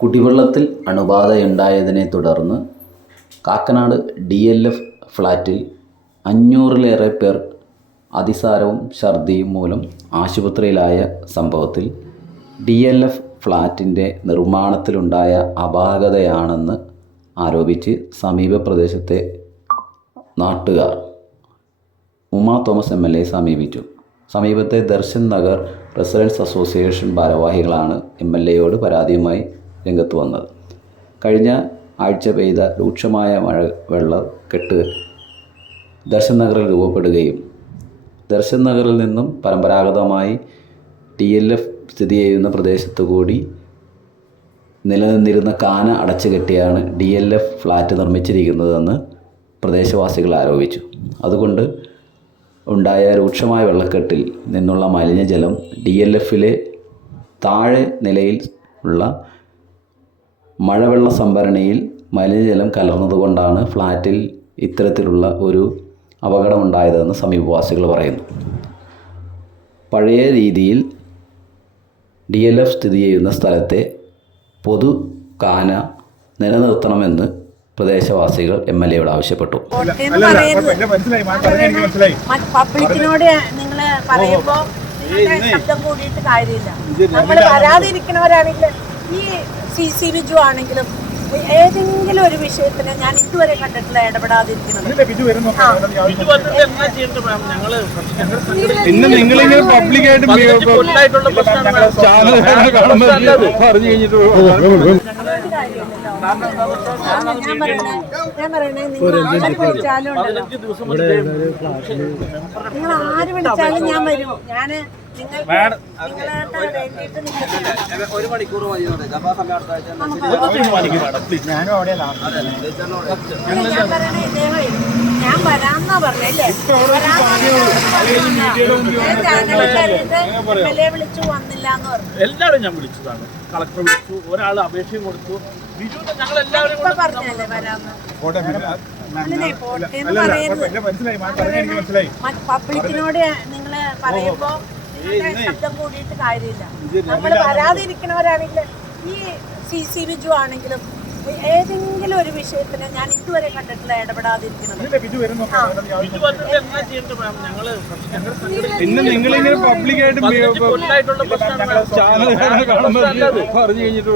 കുടിവെള്ളത്തിൽ അണുബാധയുണ്ടായതിനെ തുടർന്ന് കാക്കനാട് DLF ഫ്ലാറ്റിൽ 500-ലേറെ പേർ അതിസാരവും ഛർദിയും മൂലം ആശുപത്രിയിലായ സംഭവത്തിൽ DLF ഫ്ലാറ്റിൻ്റെ നിർമ്മാണത്തിലുണ്ടായ അപാകതയാണെന്ന് ആരോപിച്ച് സമീപ പ്രദേശത്തെ നാട്ടുകാർ ഉമാ തോമസ് MLA സമീപിച്ചു. സമീപത്തെ ദർശൻ നഗർ റെസിഡൻസ് അസോസിയേഷൻ ഭാരവാഹികളാണ് MLAയോട് പരാതിയുമായി രംഗത്ത് വന്നത്. കഴിഞ്ഞ ആഴ്ച പെയ്ത രൂക്ഷമായ വെള്ളക്കെട്ട് ദർശൻ നഗറിൽ രൂപപ്പെടുകയും ദർശൻ നഗറിൽ നിന്നും പരമ്പരാഗതമായി DLF സ്ഥിതി ചെയ്യുന്ന പ്രദേശത്തു കൂടി നിലനിന്നിരുന്ന കാന അടച്ചു കെട്ടിയാണ് DLF ഫ്ലാറ്റ് നിർമ്മിച്ചിരിക്കുന്നതെന്ന് പ്രദേശവാസികൾ ആരോപിച്ചു. അതുകൊണ്ട് ഉണ്ടായ രൂക്ഷമായ വെള്ളക്കെട്ടിൽ നിന്നുള്ള മലിനജലം DLFിലെ താഴെ നിലയിൽ ഉള്ള മഴവെള്ള സംഭരണിയിൽ മലിനജലം കലർന്നതുകൊണ്ടാണ് ഫ്ലാറ്റിൽ ഇത്തരത്തിലുള്ള ഒരു അപകടമുണ്ടായതെന്ന് സമീപവാസികൾ പറയുന്നു. പഴയ രീതിയിൽ DLF സ്ഥിതി ചെയ്യുന്ന സ്ഥലത്തെ പൊതു കാന നിലനിർത്തണമെന്ന് പ്രദേശവാസികൾ MLAയോട് ആവശ്യപ്പെട്ടു. പബ്ലിക്കിനോട് നിങ്ങൾ പറയുമ്പോൾ ശബ്ദം കൂടിയിട്ട് കാര്യമില്ല. നമ്മൾ വരാതിരിക്കുന്നവരാണെങ്കിൽ ഈ CC ബിജു ആണെങ്കിലും ഏതെങ്കിലും ഒരു വിഷയത്തിന് ഞാൻ ഇതുവരെ കണ്ടിട്ടില്ല ഇടപെടാതിരിക്കുന്നത്. ഞാൻ പറയണേ നിങ്ങൾ ആര് വിളിച്ചാലും ഞാൻ വരും. ഞാൻ ഒരു മണിക്കൂർ മതി. ഞാൻ വരാന്നാ പറഞ്ഞല്ലേ. വിളിച്ചു വന്നില്ല എന്ന് പറഞ്ഞു. എല്ലാവരും ഞാൻ വിളിച്ചതാണ്. കളക്ടർ വിളിച്ചു, ഒരാൾ അപേക്ഷയും കൊടുത്തു. ഞങ്ങൾ എല്ലാവരും പറഞ്ഞല്ലേ വരാന്ന്. പബ്ലിക്കിനോട് നിങ്ങൾ പറയുമ്പോ ശബ്ദം കൂടിയിട്ട് കാര്യമില്ല. നമ്മൾ വരാതിരിക്കുന്നവരാണെങ്കിൽ ഈ CC ബിജു ആണെങ്കിലും ഏതെങ്കിലും ഒരു വിഷയത്തിന് ഞാൻ ഇതുവരെ കണ്ടിട്ടില്ല ഇടപെടാതിരിക്കുന്നത്. പിന്നെ നിങ്ങളിങ്ങനെ പബ്ലിക്കായിട്ട് പറഞ്ഞു കഴിഞ്ഞിട്ട്